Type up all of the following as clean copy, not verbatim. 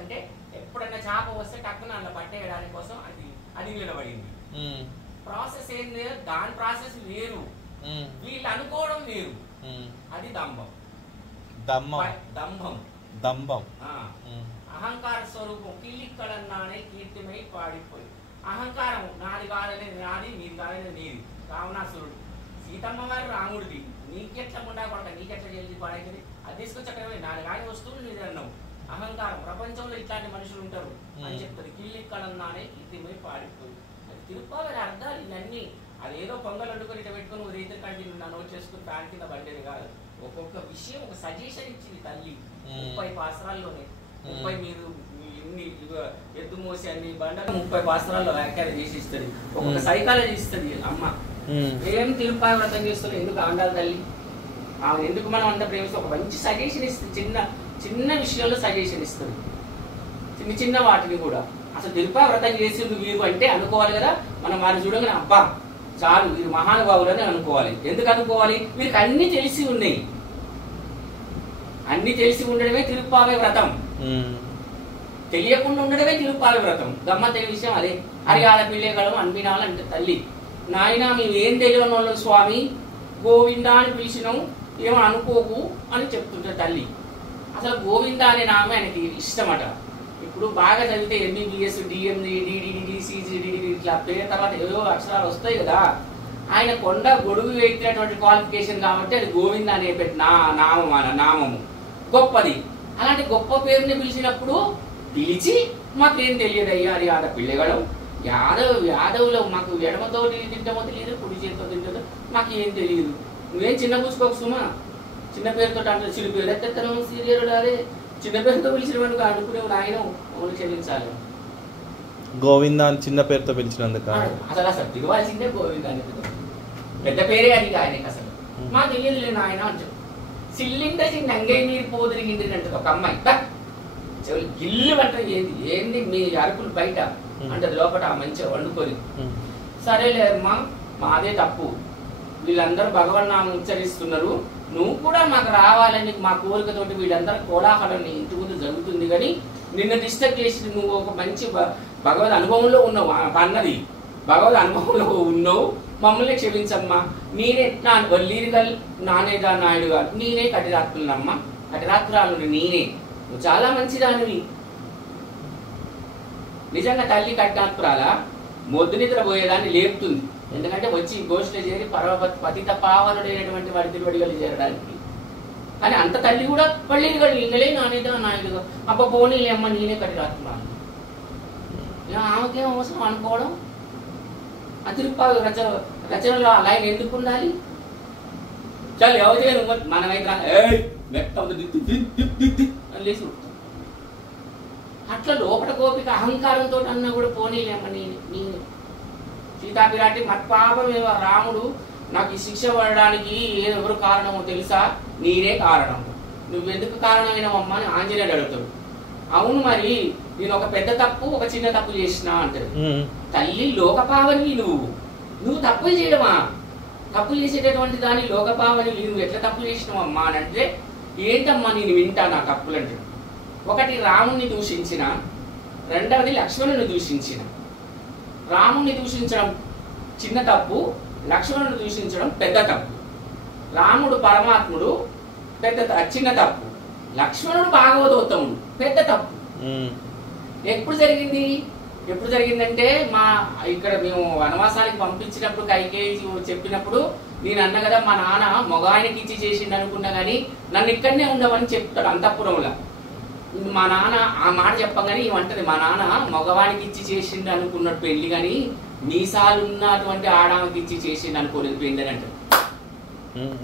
అంటే ఎప్పుడన్నా చేప వస్తే టక్కున అలా పట్టేయడానికి కోసం అది నిలబడింది. ప్రాసెస్ ఏంది, దాని ప్రాసెస్ వేరు, వీళ్ళు అనుకోవడం వేరు. అది దంభం. దంభం అహంకార స్వరూపం. కిల్లిక్కడన్నానే కీర్తిమై పాడిపోయి. అహంకారం నాది కాదనే నాది, నీది కాదనే నీది. రావణాసురుడు, సీతమ్మ వారు రాముడిది, నీకెట్లా ఉండా కొడక, నీకెట్లా చేసి పాడైతుంది, అది తీసుకొచ్చి నాది కాని వస్తువులు నీది అన్నావు. అహంకారం. ప్రపంచంలో ఇట్లాంటి మనుషులు ఉంటారు అని చెప్తుంది. కిల్లిక్కడన్నానే కీర్తిమై పాడిపోయి. అది తిరుపాలి అర్థాలు ఇవన్నీ. అదేదో పొంగల్ వండుకొని ఇట్లా పెట్టుకుని రైతులు కంటిన్యూ నా నోట్ చేసుకుని ఫ్యాన్ కింద బండేది కాదు. ఒక్కొక్క విషయం ఒక సజెషన్ ఇచ్చింది తల్లి. 30 పాసరాల్లోనే 30 మీరు ఇన్ని ఎద్దు మోసి అన్ని బండలు 30 పాసరాల్లో వ్యాఖ్యానం చేసి ఇస్తుంది. ఒక్కొక్క సైకాలజీ ఇస్తుంది అమ్మ. ఏం తిరుపాయి వ్రతం చేస్తుంది, ఎందుకు ఆండాలి తల్లి, ఆమె ఎందుకు మనం అంత ప్రేమిస్తే ఒక మంచి సజెషన్ ఇస్తుంది. చిన్న చిన్న విషయాల్లో సజెషన్ ఇస్తుంది, చిన్న చిన్న వాటిని కూడా. అసలు తిరుపాయి వ్రతం చేసింది వీరు అంటే అనుకోవాలి కదా మనం. వారిని చూడగానే అబ్బా చాలు వీరు మహానుభావులు అని అనుకోవాలి. ఎందుకు అనుకోవాలి, వీరికి అన్ని తెలిసి ఉన్నాయి. అన్ని తెలిసి ఉండడమే తిరుప్పావే వ్రతం, తెలియకుండా ఉండడమే తిరుప్పావే వ్రతం. గమ్మత్తైన విషయం అదే. హరియాల పిల్లేగడం అన్పినాలు అంటే తల్లి, నాయన మేము ఏం తెలియని వాళ్ళు స్వామి, గోవిందా అని పిలిచినాం, ఏమో అనుకోకు అని చెప్తుంటారు తల్లి. అసలు గోవింద అనే నామే ఆయనకి ఇష్టమట. ఇప్పుడు బాగా చదివితే ఎంబీబీఎస్, డిఎండి, డిడిడి, సిజిడి ఇట్లా పేరు తర్వాత ఏదో అక్షరాలు వస్తాయి కదా. ఆయన కొండ గొడుగు ఎక్కినటువంటి క్వాలిఫికేషన్ కాబట్టి అది గోవింద అనే నామము గొప్పది. అలాంటి గొప్ప పేరుని పిలిచినప్పుడు పిలిచి మాకేం తెలియదు అయ్యా అది ఆడ పిల్లగడం యాదవులో మాకు ఎడమతోటి తింటామో తెలియదు, కుడి చేతితో తింటుందో మాకు ఏం తెలియదు. నువ్వేం చిన్న పుచ్చుకోకు సుమా, చిన్న పేరుతో అంటే చిరు పేరు ఎత్తనం సీరియల్ అదే చిన్న పేరుతో పిలిచినవనుకు అనుకునే ఆయన ఓన్లు చెల్లించాలి. గోవింద అని చిన్న పేరుతో పిలిచినందుకు అసలు దిగవాల్సిందే గోవింద అని. పెద్ద పేరే అది ఆయనకి అసలు. మా తెలియదు లేని ఆయన అంటారు. సిల్లిండ చిన్న అంగే నీరు పోదిరిగిండి అంటది ఒక అమ్మాయి. గిల్లు అంటారు. ఏంది మీ అరుపులు బయట అంటది, లోపల మంచిగా వండుకొని. సరేలే అమ్మా మాదే తప్పు, వీళ్ళందరూ భగవన్నామం ఉచ్చరిస్తున్నారు, నువ్వు కూడా మాకు రావాలని మా కోరికతోటి వీళ్ళందరూ కోలాహలం నీ ఇంటి ముందు జరుగుతుంది. కానీ నిన్న డిస్టర్బ్ చేసి నువ్వు ఒక మంచి భగవద్ అనుభవంలో ఉన్నావు అన్నది, భగవద్ అనుభవంలో ఉన్నావు, మమ్మల్ని క్షమించమ్మా. నేనే వల్లీరుగల్ నానేదా నాయుడు గారు, నేనే కటిరాత్రులనమ్మా, కటిరాత్రురాలు నేనే, నువ్వు చాలా మంచిదానివి. నిజంగా తల్లి కటిరాత్రురాల మొద్దు నిద్రపోయేదాన్ని లేపుతుంది. ఎందుకంటే వచ్చి గోష్ఠ చేరి పతిత పావనుడైనటువంటి వాడి తిరువడిగలు చేరడానికి. కానీ అంత తల్లి కూడా వల్లీరుగల్ ఇంగలే నానేదా నాయుడుగా, అబ్బ పోనీలే అమ్మ నేనే కటిరాత్రురాలు. ఆమెకేం అవసరం అనుకోవడం. ఆ తిరుప్పావి రచనలో ఆ లైన్ ఎందుకు ఉండాలి? చాలు ఎవరిదే మనమైతే లేచి ఉడుతాం. అట్లా లోపల గోపిక అహంకారంతో అన్నా కూడా పోనీలేమ్మ నేను సీతాపిరాటి మత్పాపమేవ, రాముడు నాకు ఈ శిక్ష పడడానికి ఎవరు కారణమో తెలుసా, నీరే కారణం, నువ్వెందుకు కారణమైనవమ్మా అని ఆంజనేయుడు అడుగుతాడు. అవును మరి నేను ఒక పెద్ద తప్పు ఒక చిన్న తప్పు చేసినా అంటాడు. తల్లి లోకపావని, నువ్వు తప్పులు చేయడమా, తప్పు చేసేటటువంటి దాని లోకపావని నువ్వు ఎట్లా తప్పు చేసినావమ్మా అని అంటే, ఏంటమ్మా నేను వింటా నా తప్పులు అంటాడు. ఒకటి రాముణ్ణి దూషించిన, రెండవది లక్ష్మణుని దూషించిన. రాముణ్ణి దూషించడం చిన్న తప్పు, లక్ష్మణుని దూషించడం పెద్ద తప్పు. రాముడు పరమాత్ముడు చిన్న తప్పు, లక్ష్మణుడు భాగవతోత్తముడు పెద్ద తప్పు. ఎప్పుడు జరిగిందంటే మా ఇక్కడ మేము వనవాసానికి పంపించినప్పుడు కైకేయి చెప్పినప్పుడు నేను అన్న కదా మా నాన్న మగాయనకి ఇచ్చి చేసిండు అనుకున్నా కానీ నన్ను ఇక్కడనే ఉండవని చెప్తాడు అంతఃపురంలో. మా నాన్న ఆ మాట చెప్పగానే ఏమంటది, మా నాన్న మగవానికి ఇచ్చి చేసిండు అనుకున్నాడు పెళ్లి, కానీ మీసాలు ఉన్నటువంటి ఆడామకి ఇచ్చి చేసిండు అనుకోలేదు పెళ్లి అని అంటాడు.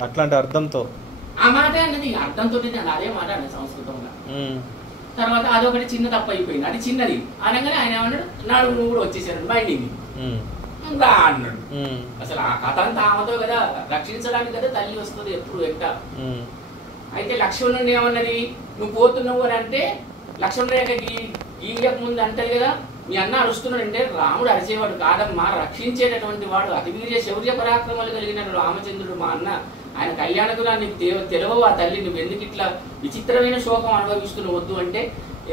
అట్లాంటి అర్థంతో ఆ మాట అన్నది, అర్థంతో అదే మాట అన్నది సంస్కృతంలో. తర్వాత అదొకటి చిన్న తప్పు అయిపోయింది, అది చిన్నది అనగానే ఆయన ఏమన్నాడు, నాడు నువ్వు కూడా వచ్చేసాడు మైండింగ్ అన్నాడు. అసలు ఆ కథ అంతా ఆమెతో కదా, రక్షించడానికి కదా తల్లి వస్తుంది ఎప్పుడు వెంట. అయితే లక్ష్మణుడిని ఏమన్నది, నువ్వు పోతున్నావు అని అంటే లక్ష్మణుడు గీయక ముందు అంటది కదా, మీ అన్న అరుస్తున్నాడంటే రాముడు అరిచేవాడు కాదమ్మా, రక్షించేటటువంటి వాడు, అతివీర్య శౌర్య పరాక్రమాలు కలిగిన రామచంద్రుడు మా అన్న, ఆయన కళ్యాణకులా నీకు తెలవవు ఆ తల్లి, నువ్వు ఎందుకు ఇట్లా విచిత్రమైన శోకం అనుభవిస్తున్నావు వద్దు అంటే,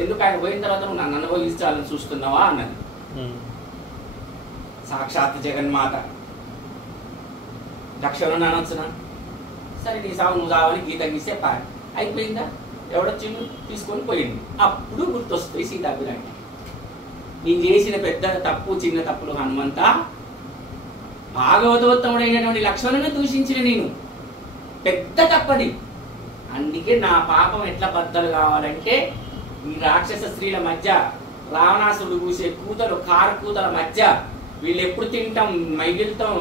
ఎందుకు ఆయన పోయిన తర్వాత నువ్వు నన్ను అనుభవించాలని చూస్తున్నావా అన్నది. సాక్షాత్ జగన్మాత లక్ష్మణుని అనొచ్చునా? సరే నీ సాగు నువ్వు సావని గీత గీస్తే అయిపోయిందా? ఎవడొచ్చిండు తీసుకొని పోయింది. అప్పుడు గుర్తొస్తుంది సీతాపిరాటి. నేను చేసిన పెద్ద తప్పు చిన్న తప్పులు హనుమంత భాగవతోత్తముడైనటువంటి లక్ష్మణుని దూషించిన నేను పెద్ద తప్పది. అందుకే నా పాపం ఎట్లా బద్దలు కావాలంటే ఈ రాక్షస స్త్రీల మధ్య రావణాసుడు కూసే కూతలు కారు కూతల మధ్య వీళ్ళు ఎప్పుడు తింటాం మైగిలుతాం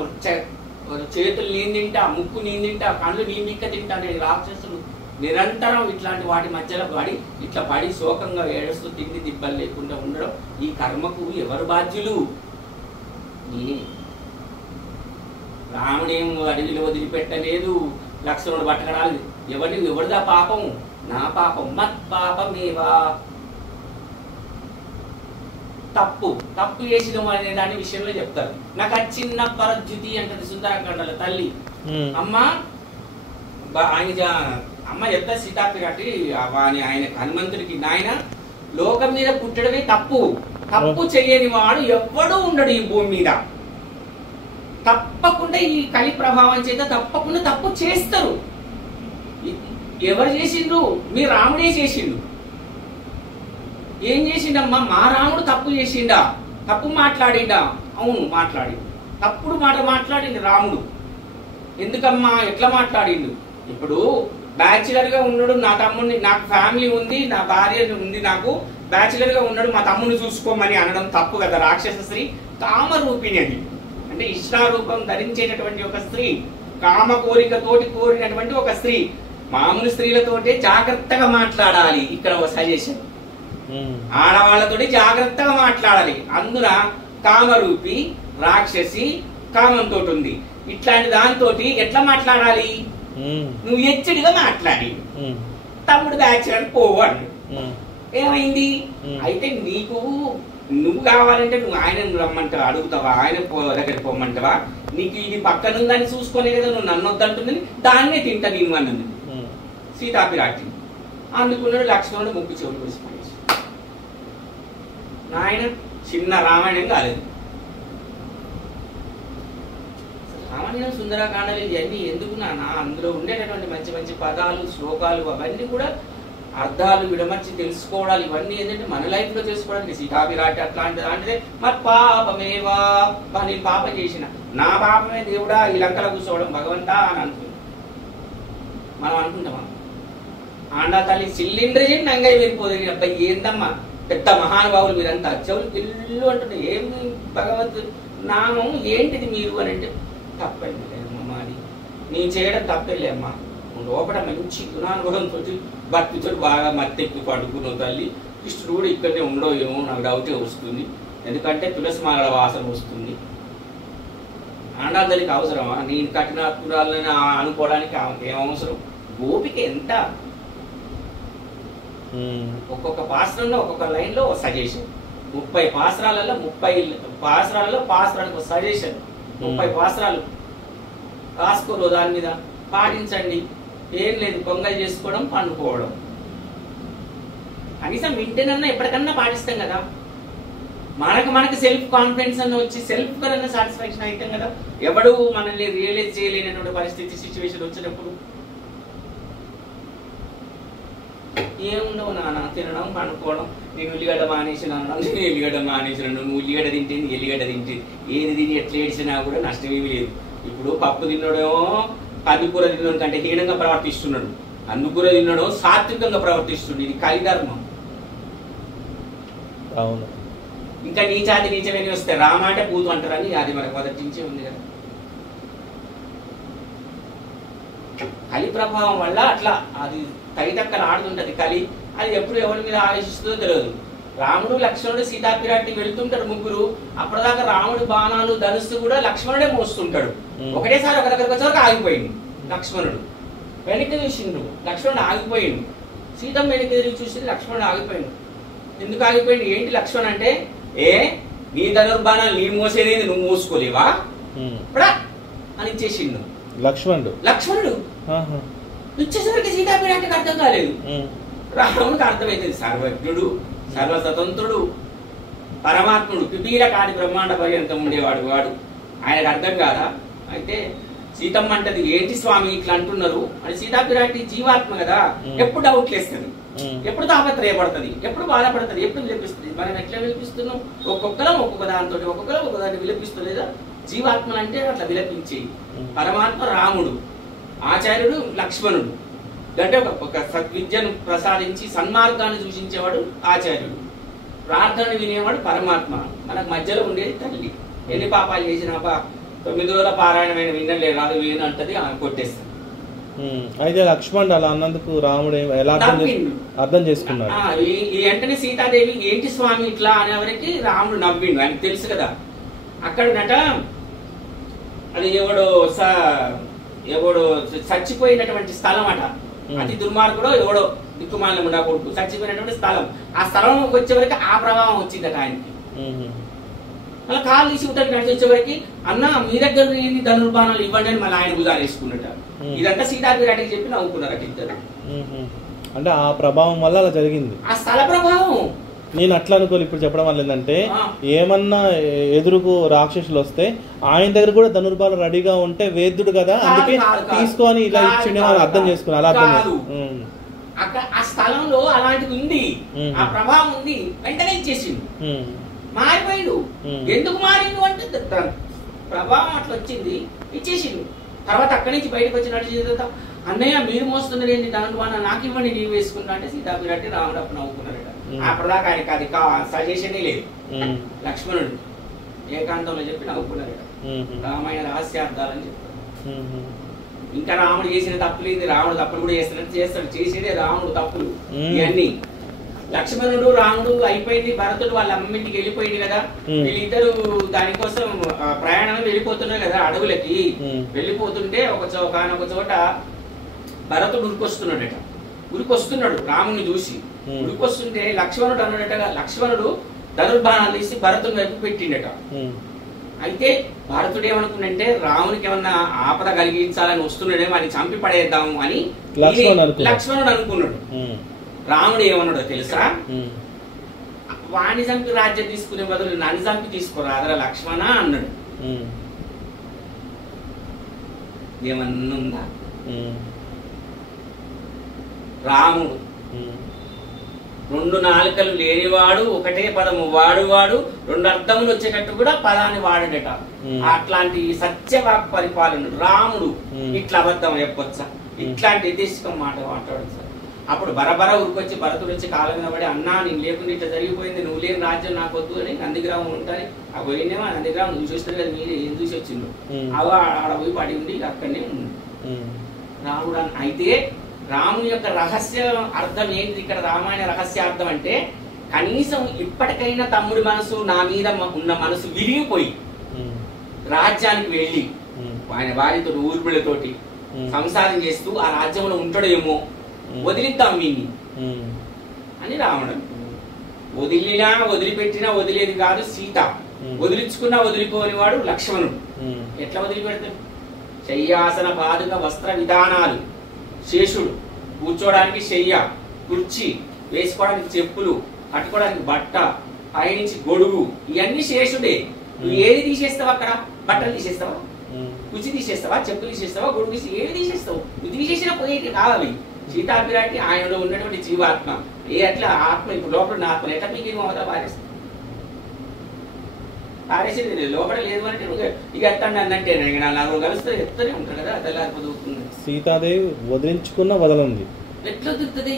చేతులు నేను తింటా ముక్కు నేను తింటా కళ్ళు నేను మిక్క తింటా అనే రాక్షసులు నిరంతరం ఇట్లాంటి వాటి మధ్యలో పడి ఇట్లా పడి శోకంగా ఏడుస్తూ తిండి దిబ్బలు లేకుండా ఉండడం ఈ కర్మకు ఎవరు బాధ్యులు? నేనే. రాముడేం అడవిలో వదిలిపెట్టలేదు, లక్ష్మణుడు పట్టకడాలి. ఎవరిదా పాపం? నా పాపం. మత్ పాపమేవా. తప్పు చేసిన అనే దాని విషయంలో చెప్తారు. నాకు ఆ చిన్న పరద్యుతి అంటది సుందరకాండల తల్లి. అమ్మ చెప్తా సీతాపిరాటి ఆయన హనుమంతుడికి, నాయన లోకం మీద పుట్టడమే తప్పు చెయ్యని వాడు ఎవ్వడూ ఉండడు ఈ భూమి మీద. తప్పకుండా ఈ కలి ప్రభావం చేత తప్పకుండా తప్పు చేస్తారు. ఎవరు చేసిండ్రు? మీ రాముడే చేసిండు. ఏం చేసిండమ్మా? మా రాముడు తప్పు చేసిండా? తప్పు మాట్లాడిండా? అవును మాట్లాడిండు. తప్పుడు మాట మాట్లాడిండు రాముడు. ఎందుకమ్మా ఎట్లా మాట్లాడిండు? ఇప్పుడు బ్యాచులర్ గా ఉన్నాడు, నా తమ్ముడిని, నాకు ఫ్యామిలీ ఉంది, నా భార్య ఉంది, నాకు బ్యాచులర్ గా ఉన్నాడు, మా తమ్ముడిని చూసుకోమని అనడం తప్పు కదా. రాక్షస స్త్రీ కామరూపిణి అది, అంటే ఇష్టారూపం ధరించేటటువంటి ఒక స్త్రీ, కామ కోరికతోటి కోరినటువంటి ఒక స్త్రీ. మామూలు స్త్రీలతోటి జాగ్రత్తగా మాట్లాడాలి. ఇక్కడ ఒక సజెషన్, ఆడవాళ్లతోటి జాగ్రత్తగా మాట్లాడాలి. అందున కామరూపి రాక్షసి కామంతో ఉంది. ఇట్లాంటి దాంతో ఎట్లా మాట్లాడాలి? నువ్వు ఎచ్చడిగా మాట్లాడి తమ్ముడు బ్యాచులర్ పోవాడు. ఏమైంది? అయితే నువ్వు కావాలంటే నువ్వు ఆయన రమ్మంటావా, అడుగుతావా, ఆయన దగ్గరికి పోమంటావా? నీకు ఇది పక్కనుందని చూసుకునే కదా నువ్వు నన్ను వద్దంటుంది, దాన్నే తింటా నేను అన్నది సీతాపిరాటి. అందుకున్నాడు లక్ష్మణుడు ముక్కు చెవులు కోసిపోయేసి. నాయన చిన్న రామాయణం కాలేదు. రామాయణం సుందరకాండలు ఇవన్నీ ఎందుకు నాన్న? అందులో ఉండేటటువంటి మంచి మంచి పదాలు శ్లోకాలు అవన్నీ కూడా అర్థాలు విడమర్చి తెలుసుకోవడాలు ఇవన్నీ ఏంటంటే మన లైఫ్ లో చేసుకోవడానికి. సీతాపిరాటి అట్లాంటిది అంటే మరి పాపమేవా, నేను పాపం చేసిన, నా పాపమే దేవుడా ఈ లంకలో కూర్చోవడం భగవంతా అని అనుకుంది. మనం అనుకుంటామా? ఆండా తల్లి సిలిండర్ నంగై వెళ్ళిపోతుంది. అబ్బాయి ఏందమ్మా పెద్ద మహానుభావులు మీరంతా చెవులు పిల్లు అంటుంది. ఏమి భగవత్ నామం ఏంటిది మీరు అని అంటే తప్పండి లేదమ్మా, మాది నేను చేయడం తప్పేలే అమ్మా. లోపల మంచి గుణానుభవంతో భక్తితో బాగా మత్తెక్కి పడుకున్న తల్లి. కృష్ణుడు కూడా ఇక్కడనే ఉండో ఏమో నాకు డౌటే వస్తుంది. ఎందుకంటే తులసి మాల వాసన వస్తుంది. ఆండా తల్లికి అవసరమా? నేను కఠిన పురాలని అనుకోవడానికి ఆమెకి ఏం అవసరం? గోపిక ఎంత ఒక్కొక్క పాత్రలో ఒక్కొక్క లైన్ లో సజెషన్. 30 పాత్రాలలో 30 పాత్రాలలో పాత్రానికి ఒక సజెషన్. 30 పాత్రాలు రాసుకోరు దాని మీద పాటించండి. ఏం లేదు, పొంగల్ చేసుకోవడం, పండుకోవడం. కనీసం వింటేనన్నా ఎప్పటికన్నా పాటిస్తాం కదా. మనకు సెల్ఫ్ కాన్ఫిడెన్స్ అన్న వచ్చి సెల్ఫ్ కన్నా సాటిస్ఫాక్షన్ అవుతాం కదా. ఎవడు మనల్ని రియలైజ్ చేయలేనటువంటి పరిస్థితి సిచ్యువేషన్ వచ్చినప్పుడు ఏముండవు నాన్న, తినడం పండుకోవడం. నేను ఉల్లిగడ్డ మానేసిన అన్నాను, నేను ఎల్లిగడ్డ మానేసిన, నువ్వు ఉల్లిగడ్డ తింటేంది ఎల్లిగడ్డ తింటేది, ఏది తిని ఎట్లా ఏడిచినా కూడా నష్టమేమీ లేదు. ఇప్పుడు పప్పు తినడమో కందికూర తినడం కంటే హీనంగా ప్రవర్తిస్తున్నాడు, అందుకూర తినడం సాత్వికంగా ప్రవర్తిస్తున్నాడు. ఇది కలిధర్మం. అవును. ఇంకా నీచాతి నీచమని వస్తే రామాట పూతు అంటారని అది మనకు మొదటి నుంచే ఉంది కదా. కలి ప్రభావం వల్ల అట్లా అది తగితక్కలు ఆడుతుంటది కలి. అది ఎప్పుడు ఎవరి మీద ఆలోచిస్తుందో తెలియదు. రాముడు లక్ష్మణుడు సీతాపిరాటి వెళ్తుంటారు ముగ్గురు. అప్పటిదాకా రాముడు బాణాలు ధనుస్సు కూడా లక్ష్మణుడే మోస్తుంటాడు. ఒకటేసారి ఒక దగ్గరకు వచ్చేవరకు ఆగిపోయింది. లక్ష్మణుడు వెనక్కి చూసిండు, లక్ష్మణుడు ఆగిపోయిండు. సీతమ్మ వెనక్కి తిరిగి చూసింది, లక్ష్మణుడు ఆగిపోయిండు. ఎందుకు ఆగిపోయింది? ఏంటి లక్ష్మణ్ అంటే, నీ ధనుర్బాణాలు నీ మోసేది నువ్వు మోసుకోలేవా అని ఇచ్చేసిండు. లక్ష్మణుడు ఇచ్చేసరికి సీతాపిరాటికి అర్థం కాలేదు. రాముడికి అర్థమవుతుంది సర్వజ్ఞుడు, సర్వస్వతంత్రుడు, పరమాత్ముడు, పిపీల కాని బ్రహ్మాండ పర్యంతం ఉండేవాడు వాడు. ఆయనకు అర్థం కాదా? అయితే సీతమ్మ అంటది ఏంటి స్వామి ఇట్లా అంటున్నారు అని. సీతాపిరాటి జీవాత్మ కదా, ఎప్పుడు డౌట్లు వేస్తుంది, ఎప్పుడు తాపత్రయపడుతుంది, ఎప్పుడు బాధపడుతుంది, ఎప్పుడు విలపిస్తుంది. మనం ఎట్లా విలపిస్తున్నాం? ఒక్కొక్కరం ఒక్కొక్క దాంతో, ఒక్కొక్కరం ఒక్కొక్క దాన్ని విలపిస్తలేదా? జీవాత్మలు అంటే అట్లా విలపించేయి. పరమాత్మ రాముడు, ఆచార్యుడు లక్ష్మణుడు, అంటే ఒక సద్విద్యను ప్రసాదించి సన్మార్గాన్ని సూచించేవాడు ఆచార్యుడు, ప్రార్థన వినేవాడు పరమాత్మ. మనకు మధ్యలో ఉండేది తల్లి. ఎన్ని పాపాలు చేసినా 9 రోజుల పారాయణమైన విన్నలే రాదు వేను అంటది, ఆమె కొట్టేస్తుంది. అయితే లక్ష్మణుడు అలా అన్నందుకు రాముడు ఎలా అర్థం చేసుకున్నాడు? ఈ వెంటనే సీతాదేవి ఏంటి స్వామి ఇట్లా అనేవరికి రాముడు నవ్విండు. ఆయనకు తెలుసు కదా. అక్కడనట అది ఎవడో చచ్చిపోయినటువంటి స్థలం అట. అతి దుర్మార్గుడో ఎవడో దిక్కుమాల ఉండా కొడుకు చచ్చిపోయినటువంటి స్థలం. ఆ స్థలంలోకి వచ్చేవరకు ఆ ప్రభావం వచ్చిందట ఆయనకి. అలా కాలు తీసి ఉత్తరికి నడిచి వచ్చేవరకు అన్న మీ దగ్గర ధనుర్బాణాలు ఇవ్వండి అని మళ్ళీ ఆయన భుజాలు వేసుకున్నట. ఇదంతా సీతాపిరాటికి చెప్పి నవ్వుకున్నారు అటు ఇద్దరు. అంటే ఆ ప్రభావం వల్ల అలా జరిగింది, ఆ స్థల ప్రభావం. నేను అట్లా అనుకోవాలి. ఇప్పుడు చెప్పడం వల్ల ఏంటంటే ఏమన్నా ఎదురుకు రాక్షసులు వస్తే ఆయన దగ్గర కూడా ధనుర్బాలు రెడీగా ఉంటే వేద్యుడు కదా, అందుకే తీసుకొని ఇలా ఇచ్చిండే అర్థం చేసుకుని అలా అర్థం. ఆ స్థలంలో అలాంటిది ఉంది, ఆ ప్రభావం ఉంది. వెంటనే ఇచ్చేసిండు, మారిపోయిండు. ఎందుకు మారిండు అంటే ప్రభావం అట్లా వచ్చింది, ఇచ్చేసిండు. తర్వాత అక్కడి నుంచి బయటకు వచ్చినట్టు అన్నయ్య మీరు మోస్తున్నారు ఏంటి ధనుర్బాణ, నాకు ఇవ్వండి నేను వేసుకుంటా అంటే సీతాపిరాటి రాముడు అప్పుడు నవ్వుకున్నారట. అప్పటిదాకా ఆయనకి అది సజెషనే లేదు. లక్ష్మణుడు ఏకాంతంలో చెప్పి నవ్వుకున్నారట. రామాయణ రహస్యార్థాలని చెప్పారు. ఇంకా రాముడు చేసిన తప్పులేంది, రాముడు తప్పులు కూడా చేస్తాడు, చేసేదే రాముడు తప్పులు ఇవన్నీ. లక్ష్మణుడు రాముడు అయిపోయింది, భరతుడు వాళ్ళ అమ్మింటికి వెళ్ళిపోయింది కదా. వీళ్ళిద్దరు దానికోసం ప్రయాణం వెళ్ళిపోతున్నారు కదా అడవులకి. వెళ్ళిపోతుంటే ఒక చోట భరతుడు ఉరికొస్తున్నాడట. ఉరికొస్తున్నాడు రాముని చూసి. ఉరికొస్తుంటే లక్ష్మణుడు అన్నాడట, లక్ష్మణుడు ధనుర్బాణాలు తీసి భరతుని వైపు పెట్టిండట. అయితే భరతుడు ఏమనుకున్నంటే రామునికి ఏమన్నా ఆపద కలిగించాలని వస్తున్నాడేమో అని చంపి పడేద్దాము అని లక్ష్మణుడు అనుకున్నాడు. రాముడు ఏమన్నాడో తెలుసా? వాణి చంపి రాజ్యం తీసుకునే బదులు నన్ను చంపి తీసుకోరాదరా లక్ష్మణ అన్నాడు. ఏమన్నుందా? రాముడు 2 నాలుకలు లేనివాడు, ఒకటే పదము వాడు 2 అర్థములు వచ్చేటట్టు కూడా పదాన్ని వాడడట. అట్లాంటి సత్యవాక్ పరిపాలనుడు రాముడు. ఇట్లా అబద్ధం చెప్పొచ్చా? ఇట్లాంటి యథేశకం మాట మాట్లాడచ్చు. అప్పుడు బరబర ఉరికొచ్చి భరతుడు వచ్చి కాళ్ళ మీద పడి, అన్నా నేను లేకుండా ఇట్లా జరిగిపోయింది, నువ్వు లేని రాజ్యం నాకు వద్దు అని నందిగ్రామం ఉంటాయి. ఆ పోయినేమో నందిగ్రామం నువ్వు చూస్తారు కదా, మీరు ఏం చూసి వచ్చిండు అవ ఆడ పోయి పడి ఉండి అక్కడనే ఉంది రాముడు. అయితే రాముని యొక్క రహస్య అర్థం ఏంటి ఇక్కడ? రామాయణ రహస్యార్థం అంటే కనీసం ఇప్పటికైనా తమ్ముడి మనసు నా మీద ఉన్న మనసు విరిగిపోయి రాజ్యానికి వెళ్ళి ఆయన భార్యతో ఊర్మిళతోటి సంసారం చేస్తూ ఆ రాజ్యంలో ఉంటాడేమో, వదిలిద్దాం వీన్ని అని రావడం. వదిలినా వదిలిపెట్టినా వదిలేది కాదు సీత, వదిలించుకున్నా వదిలిపోని వాడు లక్ష్మణుడు. ఎట్లా వదిలిపెడతాడు? శయ్యాసన పాదుక వస్త్ర విధానాలు, శేషుడు కూర్చోడానికి శయ్య, కుర్చీ, వేసుకోవడానికి చెప్పులు, కట్టుకోవడానికి బట్ట, పైనుంచి గొడుగు, ఇవన్నీ శేషుడే. నువ్వు ఏది తీసేస్తావా? అక్కడ బట్టలు తీసేస్తావా, కుర్చీ తీసేస్తావా, చెప్పులు తీసేస్తావా, గొడుగు ఏవి తీసేస్తావు? నువ్వు తీసేసినా పోయేటి కావాలి. సీతాపిరాటి ఆయనలో ఉన్నటువంటి జీవాత్మ, ఏ అట్లా ఆత్మ ఇప్పుడు లోపల ఆత్మ ఎట్లా మీకు మొదట పారేస్తుంది? పారేసేది లోపల లేదు అంటే ఇక ఎత్తండి అన్నంటే నలుగురు కలుస్తే ఎత్తనే ఉంటారు కదా. తెల్లారిపోతుంది. సీతాదేవి వదిలించుకున్న వదలంది. ఎట్లా వదులుతుంది?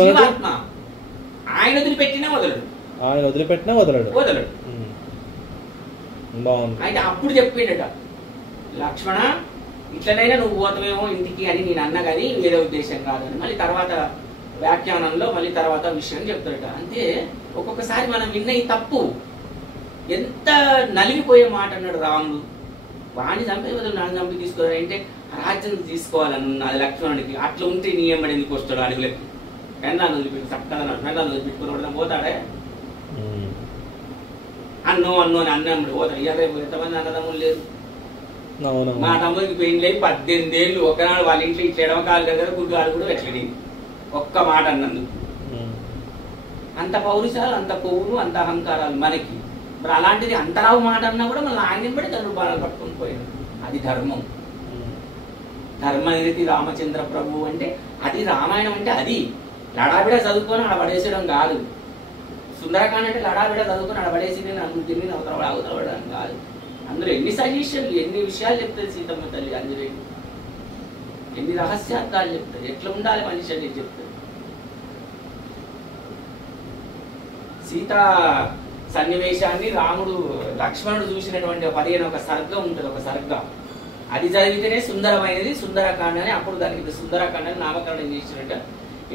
జీవాత్మ ఆయన వదిలిపెట్టినా వదలడు, ఆయన వదిలిపెట్టినా వదలడు. అయితే అప్పుడు చెప్పిండట, లక్ష్మణ ఇట్లనైనా నువ్వు పోతావేమో ఇంటికి అని నేను అన్నా కానీ వేరే ఉద్దేశం కాదని. మళ్ళీ తర్వాత వ్యాఖ్యానంలో మళ్ళీ తర్వాత విషయం చెప్తాడట. అంటే ఒక్కొక్కసారి మనం విన్న ఈ తప్పు ఎంత నలిగిపోయే మాట అన్నాడు రాముడు. వాణ్ణి చంపే బదులు నన్ను చంపి తీసుకోవాలంటే రాజ్యం తీసుకోవాలని అది లక్ష్మణుడికి. అట్లా ఉంటే నీ ఎమ్మడి ఎందుకు వస్తాడు అడుగులకి? పెన్నాను వదిలిపెట్టి చక్కగా పెన్నాను వదిలిపెట్టుకుని పోతాడే. అన్నో అని అన్నమ్ముడు పోతాడు. ఇక రేపు ఎంతమంది అన్నదమ్ములు లేరు. మా తమ్ముడికి పెయింట్ అయి 18 ఏళ్ళు ఒకనాడు వాళ్ళ ఇంట్లో ఇట్లా ఎడమకాలు కదా గుడ్డు ఆడు కూడా ఎట్లడి ఒక్క మాట అన్నందుకు అంత పౌరుషాలు, అంత కొవ్వులు, అంత అహంకారాలు మనకి. మరి అలాంటిది అంతరావు మాట అన్నా కూడా మళ్ళీ ఆయన బట్టి ధనుర్బాణాలు పట్టుకొని పోయాడు. అది ధర్మం. ధర్మనిరతి రామచంద్ర ప్రభు అంటే అది రామాయణం. అంటే అది లడాబిడ చదువుకొని అక్కడ పడేసడం కాదు. సుందరకాండ అంటే లడాబిడ చదువుకొని అక్కడ పడేసి నేను అందుకు తిరిగి అవతలపడడం కాదు. అందులో ఎన్ని సజెషన్లు, ఎన్ని విషయాలు చెప్తుంది సీతమ్మ తల్లి. అందులో ఎన్ని రహస్యార్థాలు చెప్తుంది, ఎట్లా ఉండాలి మనిషి అని చెప్తుంది. సీతా సన్నివేశాన్ని రాముడు లక్ష్మణుడు చూసినటువంటి 15 సర్గం ఉంటుంది, ఒక సర్గం. అది చదివితేనే సుందరమైనది సుందరకాండ అని. అప్పుడు దానికి సుందరకాండని నామకరణం చేసినట్టు.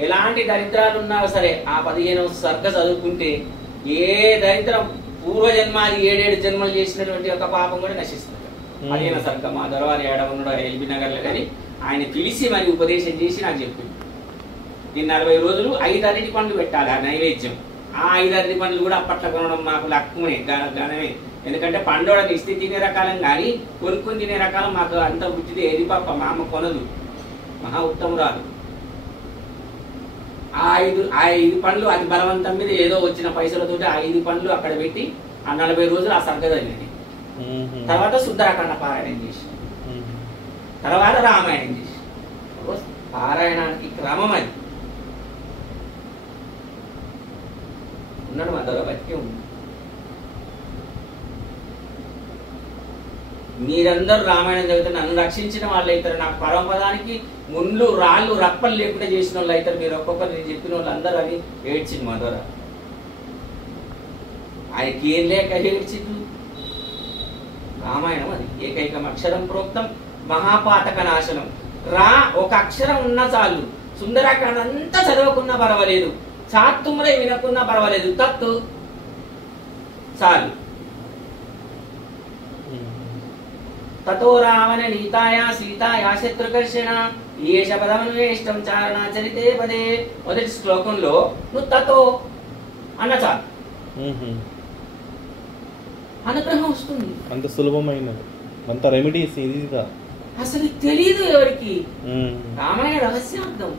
ఎలాంటి దరిద్రాలు ఉన్నా సరే ఆ 15వ సర్గ చదువుకుంటే ఏ దరిద్రం పూర్వజన్మాది 7 జన్మలు చేసినటువంటి ఒక పాపం కూడా నశిస్తుంది. 15వ సర్గ మా దొరవారి ఏడవనుడు ఎల్బీ నగర్లో కానీ ఆయన పిలిచి మరి ఉపదేశం చేసి నాకు చెప్పింది. దీన్ని 40 రోజులు 5 అరటి పండ్లు పెట్టాలి ఆ నైవేద్యం. ఆ 5 అరటి పండ్లు కూడా అప్పట్లో కొనడం మాకు లక్కునే, ఘనమే. ఎందుకంటే పండోడకి ఇస్తే తినే రకాలం కానీ కొనుక్కొని తినే రకాలం మాకు అంత బుద్ధిది ఏది పాప మా అమ్మ కొనదు, మహా ఉత్తమురాలు. ఆ 5 పండ్లు అది బలవంతం మీద ఏదో వచ్చిన పైసలతో ఆ 5 పండ్లు అక్కడ పెట్టి ఆ 40 రోజులు ఆ సర్గ చదివింది. తర్వాత సుందరకాండ పారాయణం చేసి, తర్వాత రామాయణం చేసి. పారాయణానికి క్రమం అది ఉన్నాడు. మా దగ్గర బతికే ఉంది. మీరందరూ రామాయణం చదివితే నన్ను రక్షించిన వాళ్ళు అవుతారు. నాకు పరమపదానికి ముళ్ళు రాళ్ళు రప్పలు లేకుండా చేసిన వాళ్ళు అవుతారు. మీరు ఒక్కొక్కరు నేను చెప్పిన వాళ్ళు అందరూ అని ఏడ్చింది మా ద్వారా. ఆయనకి ఏం లేక ఏడ్చింది. రామాయణం అది ఏకైకం అక్షరం ప్రోక్తం మహాపాతక నాశనం. రా ఒక అక్షరం ఉన్నా చాలు. సుందరకాండ అంతా చదవకున్నా పర్వాలేదు, చాతుమ్మరే వినకున్నా పర్వాలేదు, తత్తు చాలు. తతో రావణ నీతాయా సీతాయా శత్రుకర్షణ ఏష పదమన్వేష్టం చారణాచరితే పదే. మొదటి శ్లోకంలో నువ్వు తతో అన్న చాలు, అనుగ్రహం వస్తుంది. అంత సులభమైనది, అంత రెమెడీస్ ఈజీగా. అసలు తెలియదు ఎవరికి రామాయణ రహస్యార్థం.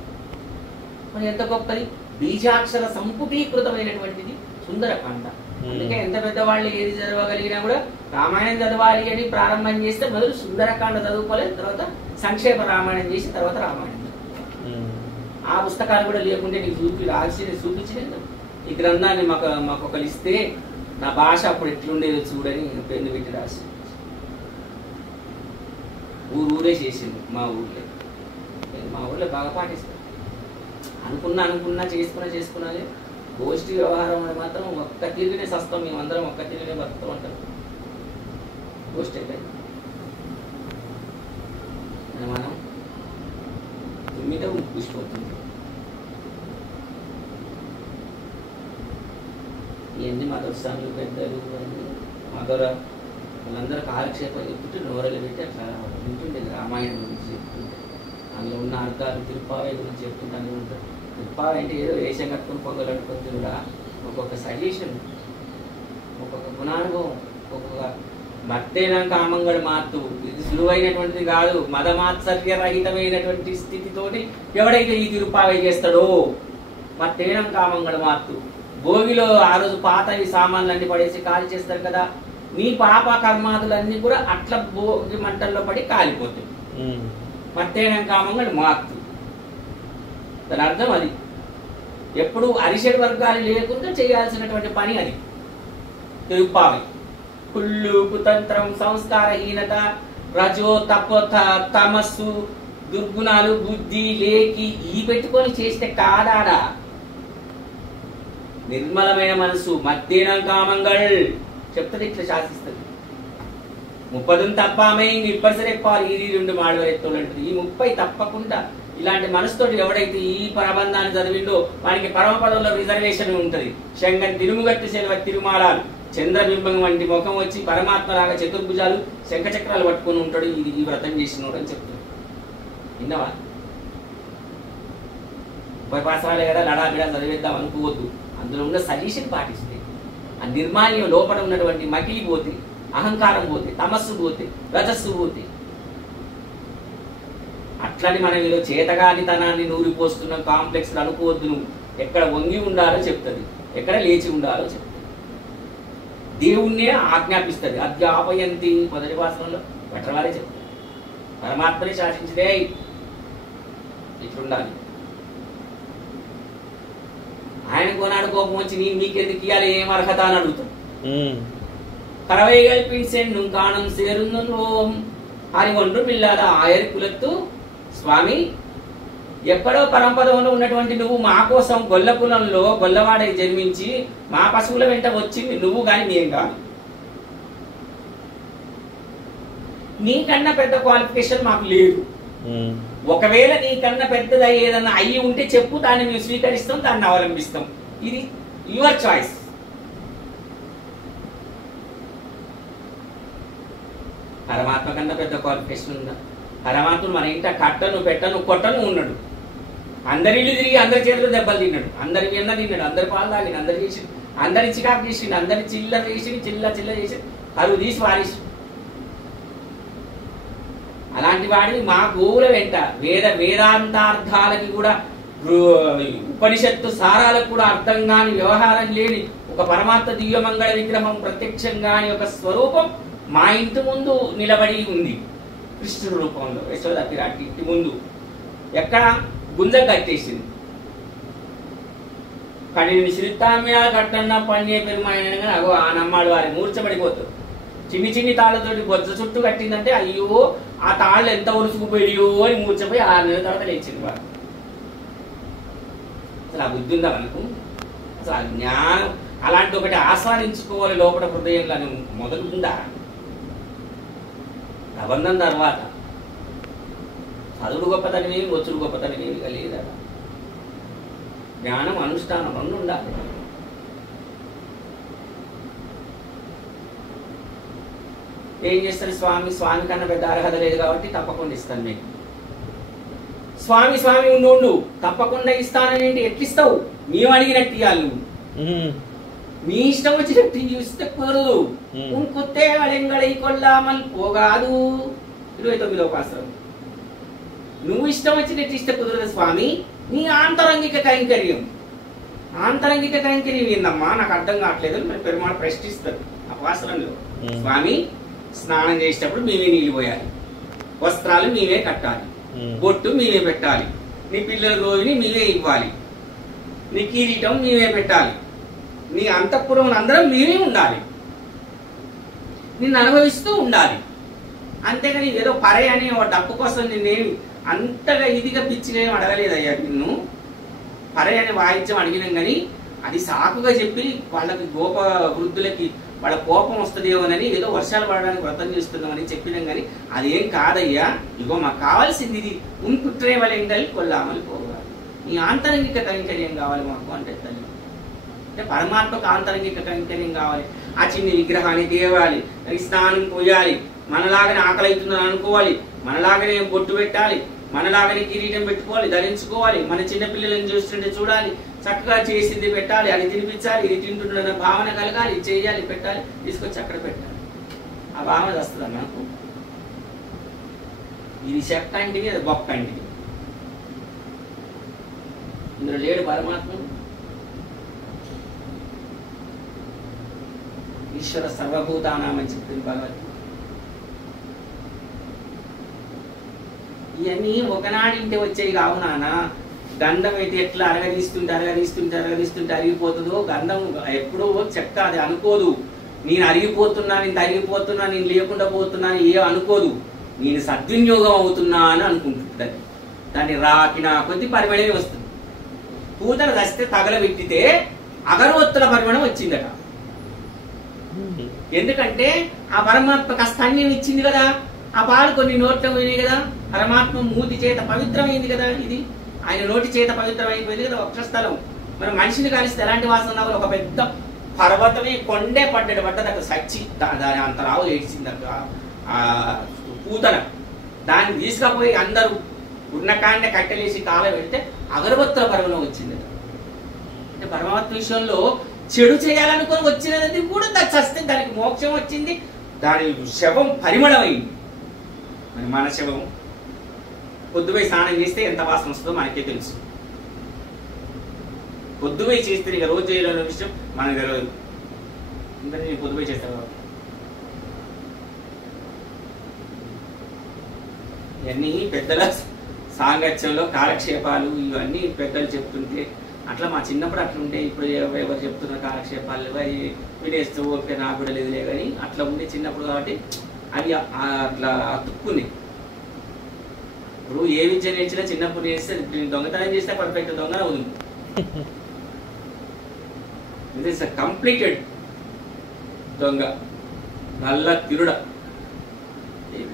మరి ఎంత గొప్పది. బీజాక్షర సంపుటీకృతమైనటువంటిది సుందరకాండ. అందుకే ఎంత పెద్దవాళ్ళు ఏది చదవగలిగినా కూడా రామాయణం చదవాలి అని ప్రారంభం చేస్తే మొదలు సుందరకాండ చదువుకోలేదు, తర్వాత సంక్షేప రామాయణం చేసి తర్వాత రామాయణం. ఆ పుస్తకాలు కూడా లేకుంటే నీకు చూపించలేదు. ఈ గ్రంథాన్ని మాకు ఒకరు ఇస్తే నా భాష అప్పుడు ఎట్లుండేదో చూడని పెన్ను పెట్టి రాసి ఊరే చేసింది. మా ఊర్లో బాగా పాటిస్తారు. అనుకున్నా చేసుకున్నది. గోష్ఠి వ్యవహారం అని మాత్రం ఒక్క తిరిగినే సస్తాం. మేమందరం ఒక్క తిరిగినే బతుకుతాం అంటారు. గోష్ఠి అయితే మనం తుమ్మితే పుష్పోతుంది. ఇవన్నీ మదర్సాలు పెద్దలు మదర వాళ్ళందరూ కాలక్షేపం చెప్తుంటే నోరలు పెట్టి అట్లా వింటుండేది రామాయణం గురించి చెప్తుంటే. అందులో ఉన్న అర్థాలు తిరుపావై గురించి చెప్తుంటానే ఉంటారు. తిరుపావై అంటే ఏదో వేషం కట్టుకుని పొంగలు కట్టుకొని కూడా ఒక్కొక్క సజెషన్, ఒక్కొక్క గుణానుభవం, ఒక్కొక్క మత్తేనం కామంగడు మాత్తు. ఇది సులువైనటువంటిది కాదు. మదమాత్సర్య రహితమైనటువంటి స్థితితోటి ఎవడైతే ఈ తిరుపావై చేస్తాడో మత్తేనం కామంగడు మాత్తు. భోగిలో ఆ రోజు పాత ఈ సామాన్లన్నీ పడేసి కాలి చేస్తారు కదా, నీ పాప కర్మాదులన్నీ కూడా అట్లా భోగి మంటల్లో పడి కాలిపోతాయి. మత్తేనం కామంగడు మాత్తు. దాని అర్థం అది. ఎప్పుడు అరిషడ్ వర్గాలు లేకుండా చేయాల్సినటువంటి పని అది తిరుపావై. కుళ్ళు, కుతంత్రం, సంస్కారహీనత, రజో తమస్సు, దుర్గుణాలు, బుద్ధి లేకి ఈ పెట్టుకొని చేస్తే కాదాడా. నిర్మలమైన మనసు మత్తేనం కామంగళ్ చెప్తుంది, ఇట్లా శాసిస్తుంది. 30 తప్పామే ఇంక ఇప్పటిసరెప్పాలి ఈ 2 మాడవరెత్తులంటుంది. ఈ 30 తప్పకుండా ఇలాంటి మనసుతోటి ఎవడైతే ఈ ప్రబంధాన్ని చదివిండో వానికి పరమపదంలో రిజర్వేషన్ ఉంటుంది. శంకర్ తిరుముగట్టి సెలవ తిరుమాలాలు చంద్రబింబం వంటి ముఖం వచ్చి పరమాత్మలాగా చతుర్భుజాలు శంఖచక్రాలు పట్టుకుని ఉంటాడు ఈ వ్రతం చేసినోడు అని చెప్తాడు. విన్నావా? ఉపపాసాలే కదా లడాబిడా చదివేద్దాం అనుకోవద్దు. అందులో ఉన్న సజెషన్ పాటిస్తే ఆ నిర్మాల్యం లోపల ఉన్నటువంటి మకిలి పోతే, అహంకారం పోతే, తమస్సు పోతే, రజస్సు పోతే. అట్లని మనం వీళ్ళు చేతగానితనాన్ని నూరిపోస్తున్న కాంప్లెక్స్ అనుకోవద్దు. నువ్వు ఎక్కడ వంగి ఉండాలో చెప్తుంది. ఎక్కడ లేచి ఉండాలో చెప్తాడు. దేవుణ్ణే ఆజ్ఞాపిస్తుంది. అధ్యాపయంతి మొదటి భాషలో వెటరవారే చెప్తారు. పరమాత్మని శాసించదే ఇట్లుండాలి. ఆయన కొనాడు కోపం వచ్చి నేను మీకెందుకు ఇవ్వాలి, ఏం అర్హత అని అడుగుతాడు. కరవైగల్ పిన్సెన్ను కాణం సేరుందోం అని ఒండ్రు పిల్లాల ఆయర్ కులత్తు స్వామి, ఎక్కడో పరంపదంలో ఉన్నటువంటి నువ్వు మా కోసం గొల్ల కులంలో గొల్లవాడై జన్మించి మా పశువుల వెంట వచ్చింది నువ్వు కానీ మేం కాదు. నీకన్నా పెద్ద క్వాలిఫికేషన్ మాకు లేదు. ఒకవేళ నీకన్నా పెద్దది ఏదన్నా అయ్యి ఉంటే చెప్పు, దాన్ని మేము స్వీకరిస్తాం, దాన్ని అవలంబిస్తాం. ఇది యువర్ చాయిస్. పరమాత్మ కన్నా పెద్ద క్వాలిఫికేషన్ ఉందా? పరమాత్మ మన ఇంట కట్టను పెట్టను కొట్టను ఉన్నాడు. అందరి ఇల్లు తిరిగి అందరి చేతులు దెబ్బలు తిన్నాడు, అందరి వెన్న తిన్నాడు, అందరి పాలు తాగిండు, అందరు చేసి అందరి చికాకు చేసిండు, అందరి చిల్లర చేసి చిల్ల చేసి అరువు తీసి వారేసి. అలాంటి వాడిని మా గోవుల వెంట వేదాంతార్థాలకి కూడా ఉపనిషత్తు సారాలకు కూడా అర్థం కాని వ్యవహారం లేని ఒక పరమాత్మ దివ్యమంగళ విగ్రహం ప్రత్యక్షంగాని ఒక స్వరూపం మా ఇంటి ముందు నిలబడి ఉంది. కృష్ణుడు రూపంలో యశోద పిరాటి ఇంటి ముందు ఎక్కడ గుంజ కట్టేసింది. కడిని శ్రీతామ్య కట్టన్న పన్నే పెరుమాయన అగో ఆ నమ్మాడు వారి మూర్చబడిపోతారు. చిన్ని చిన్ని తాళ్ళతోటి బొజ్జ చుట్టూ కట్టిందంటే అయ్యో ఆ తాళ్ళు ఎంత ఒలుసుకుపోయో అని మూర్చపోయి 6 నెలల తర్వాత లేచింది వాడు. అసలు ఆ బుద్ధి ఉందా మనకు? అసలు ఆ జ్ఞానం అలాంటి ఒకటి ఆస్వాదించుకోవాలి లోపల హృదయంలో మొదలు ఉందా? ప్రబంధం తర్వాత చదువుడు గొప్పతనమేమి వచ్చుడు గొప్పతనమేమి లేదా? జ్ఞానం అనుష్ఠానం రెండు ఉండాలి. ఏం చేస్తారు స్వామి? స్వామి కన్నా పెద్ద అర్హత లేదు కాబట్టి తప్పకుండా ఇస్తాను మీకు. స్వామి స్వామి ఉండు తప్పకుండా ఇస్తాననేంటి? ఎట్లిస్తావు? మేము అడిగినట్టు ఇవ్వాలి. నువ్వు మీ ఇష్టం వచ్చినట్టు ఇస్తే కుదరదు. ఇంకొత్తే వళెంగళై కొల్లామల్ పోగాదు 29వ పాత్రం. నువ్వు ఇష్టం వచ్చినట్టు ఇస్తే కుదరదు స్వామి. నీ ఆంతరంగిక కైంకర్యం ఏందమ్మా నాకు అర్థం కావట్లేదు. మరి పెరుమాళ ప్రశ్నిస్తారు ఆ పాత్రంలో. స్వామి స్నానం చేసేటప్పుడు మేమే నీళ్ళు పోయాలి, వస్త్రాలు మేమే కట్టాలి, బొట్టు మేమే పెట్టాలి, నీ పిల్లల రోజుని మేమే ఇవ్వాలి, నీ కిరీటం మేమే పెట్టాలి, నీ అంతఃపురం అందరం మేమే ఉండాలి, నిన్ను అనుభవిస్తూ ఉండాలి. అంతేగాని ఏదో పరే అని డబ్బు కోసం నిన్నేమి అంతగా ఇదిగా పిచ్చిగా ఏం అడగలేదయ్యా. నిన్ను పరే అనే వాయిద్యం అడిగినాం కానీ అది సాకుగా చెప్పి వాళ్ళకి గోప వృద్ధులకి వాళ్ళ కోపం వస్తుందేమోనని ఏదో వర్షాలు పడడానికి వ్రతం చేస్తున్నామని చెప్పినాం కానీ అదేం కాదయ్యా. ఇగో మాకు కావాల్సింది ఇది. ఉంకుట్రే వలెంగల్ కొల్లామని పోవాలి. నీ ఆంతరంగిక కైంకర్యం కావాలి మాకు అంటే తల్లి. అంటే పరమాత్మకు ఆంతరంగిక కైంకర్యం కావాలి. ఆ చిన్ని విగ్రహాన్ని తేవాలి, స్నానం పోయాలి, మనలాగానే ఆకలి అవుతుందని అనుకోవాలి, మనలాగానే బొట్టు పెట్టాలి, మనలాగానే కిరీటం పెట్టుకోవాలి, ధరించుకోవాలి, మన చిన్న పిల్లలను చూస్తుంటే చూడాలి, చక్కగా చేసింది పెట్టాలి, అది తినిపించాలి, ఇది తింటున్న భావన కలగాలి, చేయాలి, పెట్టాలి, తీసుకొచ్చి అక్కడ పెట్టాలి. ఆ భావన వస్తుందా నాకు? ఇది చెక్క అంటిది, అది బొక్క అంటిది. ఇందులో లేడు పరమాత్మ. ఈశ్వర సర్వభూతానామని చెప్తుంది భగవద్గీత. ఇవన్నీ ఒకనాడింటే వచ్చేవి కావు నాన్న. గంధం అయితే ఎట్లా అరగదీస్తుంటే అరిగిపోతుందో, గంధం ఎప్పుడో చెక్క అది అనుకోదు. నేను అరిగిపోతున్నా, నేను లేకుండా పోతున్నాను ఏ అనుకోదు. నేను సద్వినియోగం అవుతున్నా అని అనుకుంటుంది. దాన్ని రాకిన కొద్ది పరిమాణమే వస్తుంది. పూతలు వస్తే తగలబెట్టితే అగరవత్తుల పరిమాణం వచ్చిందట. ఎందుకంటే ఆ పరమాత్మ కాస్త అన్యం ఇచ్చింది కదా, ఆ పాలు కొన్ని నోట్లో పోయినాయి కదా, పరమాత్మ మూతి చేత పవిత్రమైంది కదా, ఇది ఆయన నోటి చేత పవిత్రమైపోయింది కదా వక్షస్థలం. మరి మనిషిని కలిస్తే ఎలాంటి వాసన రావాలి? ఒక పెద్ద పర్వతమే కొండే పడ్డాడు పడ్డది అక్కడ సచ్చి దాని అంత రావు ఏడ్చింది ఆ పూతన. దాన్ని తీసుకపోయి అందరూ ఉన్నకాన్నే కట్టెలేసి కాల పెడితే అగరబత్తుల పర్వతం వచ్చింది. అంటే పరమాత్మ విషయంలో చెడు చేయాలనుకొని వచ్చినది కూడా దాన్ని చస్తే దానికి మోక్షం వచ్చింది, దాని శవం పరిమళమైంది. మరి మన శవం పొద్దుపోయి స్నానం చేస్తే ఎంత వాసన వస్తుందో మనకే తెలుసు. పొద్దుపోయి చేస్తే ఇక రోజు చేయలేని విషయం మనకు తెలియదు. ఇంకా నేను పొద్దుపోయి చేస్తాను. ఇవన్నీ పెద్దల సాంగత్యంలో కాలక్షేపాలు ఇవన్నీ పెద్దలు చెప్తుంటే అట్లా మా చిన్నప్పుడు అట్లా ఉంటే ఇప్పుడు ఎవరు చెప్తున్న కాలక్షేపాలు వినేస్తూ ఓకే నాకు కూడా లేదులే కానీ అట్లా ఉండే చిన్నప్పుడు కాబట్టి అవి అట్లా అతుక్కున్నాయి. ఇప్పుడు ఏ విద్య నేర్చినా చిన్నప్పుడు చేస్తే దొంగతనం చేస్తే పర్ఫెక్ట్ దొంగ అవుతుంది. ఇది కంప్లీటెడ్ దొంగ నల్ల తిరుడ.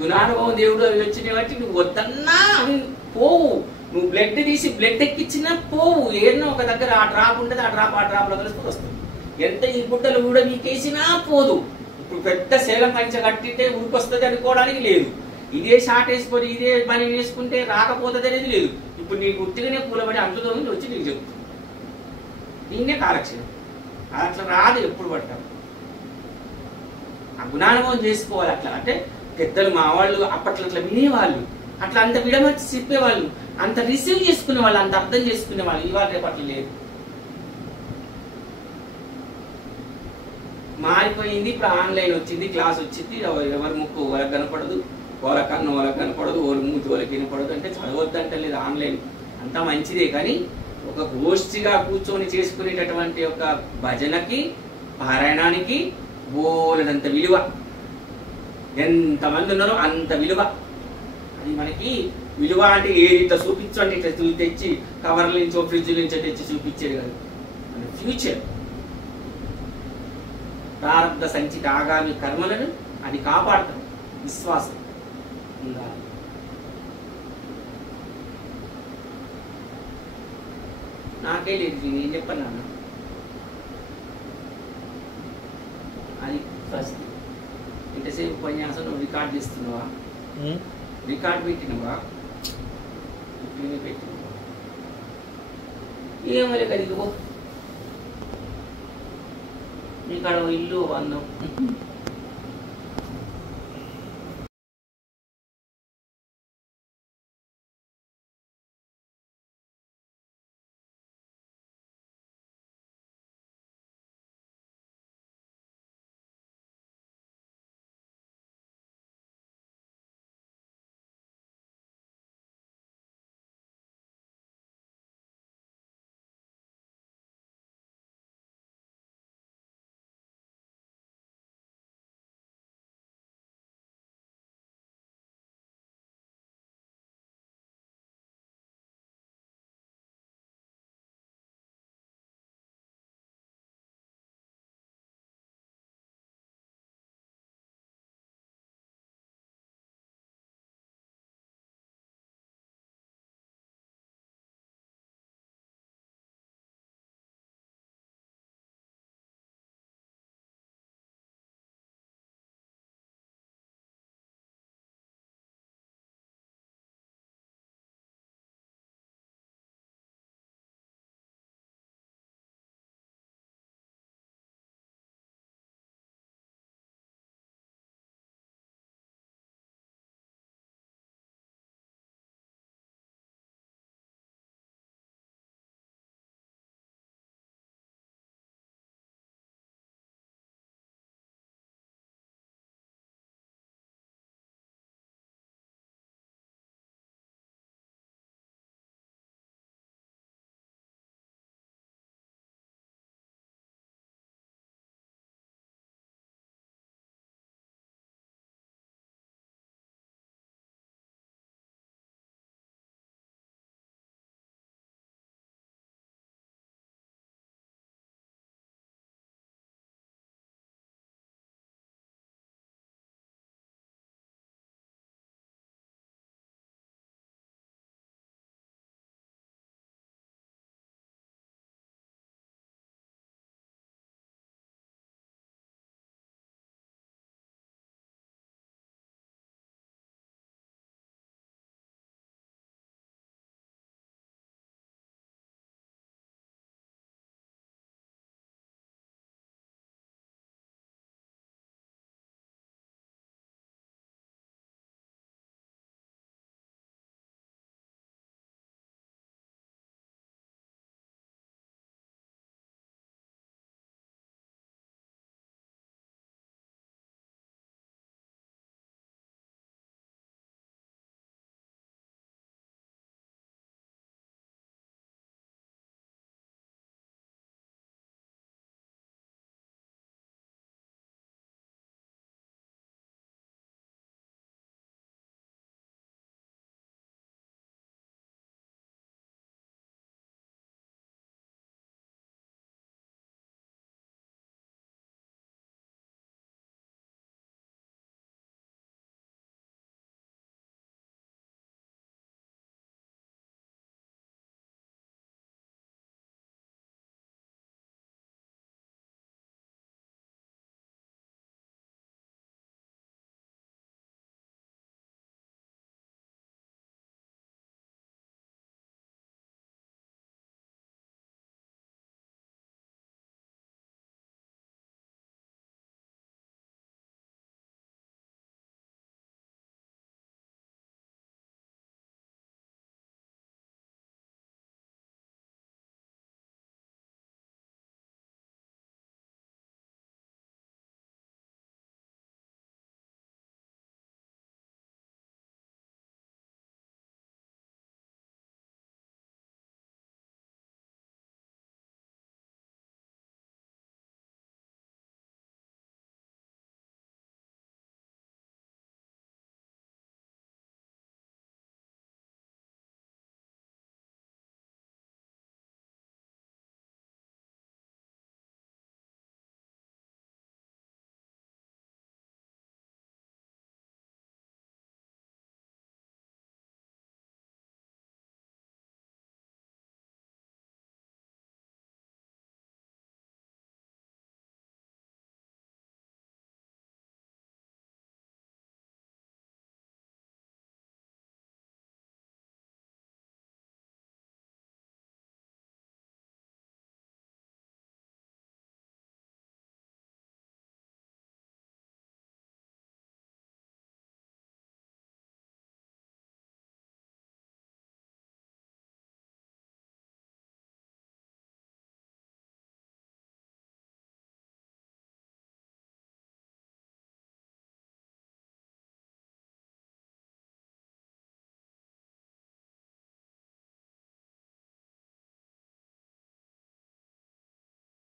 గుణానుభవం దేవుడు అవి వచ్చినాయి బట్టి నువ్వు వద్దన్నా అవి పోవు. నువ్వు బ్లడ్ తీసి బ్లడ్ ఎక్కించినా పోవు. ఏదన్నా ఒక దగ్గర ఆ డ్రాప్ ఉంటుంది, ఆ డ్రాప్లో కలిసి వస్తుంది. ఎంత ఈ గుడ్డలు కూడా మీకేసినా పోదు. ఇప్పుడు పెద్ద శైలం పంచ కట్టితే ఉరికొస్తుంది అనుకోవడానికి లేదు. ఇదే షార్ట్ వేసుకొని ఇదే పని వేసుకుంటే రాకపోతుంది అనేది లేదు. ఇప్పుడు నీకు ఉట్టిగానే కూలబడి అందులో వచ్చి నీకు చెప్తుంది. దీన్నే కాలక్షేపం. అట్లా రాదు ఎప్పుడు పట్టాలి. ఆ గుణానుభవం చేసుకోవాలి. అట్లా అంటే పెద్దలు మా వాళ్ళు అప్పట్లో అట్లా వినేవాళ్ళు, అట్లా అంత విడమర్చి చెప్పేవాళ్ళు, అంత రిసీవ్ చేసుకునే వాళ్ళు, అంత అర్థం చేసుకునే వాళ్ళు. ఇవాళ రేపు అట్లా లేదు, మారిపోయింది. ఇప్పుడు ఆన్లైన్ వచ్చింది, క్లాస్ వచ్చింది, ఎవరి ముక్కు వాళ్ళకి కనపడదు, వాళ్ళ కన్ను వాళ్ళకి కనపడదు, వాళ్ళ మూతి వాళ్ళకి వినపడదు. అంటే చదవద్దంటే లేదు, ఆన్లైన్ అంతా మంచిదే. కానీ ఒక గోష్ఠిగా కూర్చొని చేసుకునేటటువంటి ఒక భజనకి పారాయణానికి బోలెడంత విలువ. ఎంతమంది ఉన్నారో అంత విలువ. అది మనకి విలువ అంటే ఏది ఇట్లా చూపించండి, ఇట్లా తెచ్చి కవర్ల నుంచో ఫ్రిడ్జ్ నుంచో తెచ్చి చూపించేది కాదు. మన ఫ్యూచర్ ప్రారంభ సంచిత ఆగామి కర్మలను అది కాపాడతాం. విశ్వాసం ఉండాలి. నాకే లేదు, నేను చెప్పాను అన్న. అది ఫస్ట్. ఇంతసేపు ఉపన్యాసం నువ్వు రికార్డ్ చేస్తున్నావా? రికార్డ్ పెట్టినవా? పెట్టినవా? ఏమలే కదిగో నీకాడ ఇల్లు అందం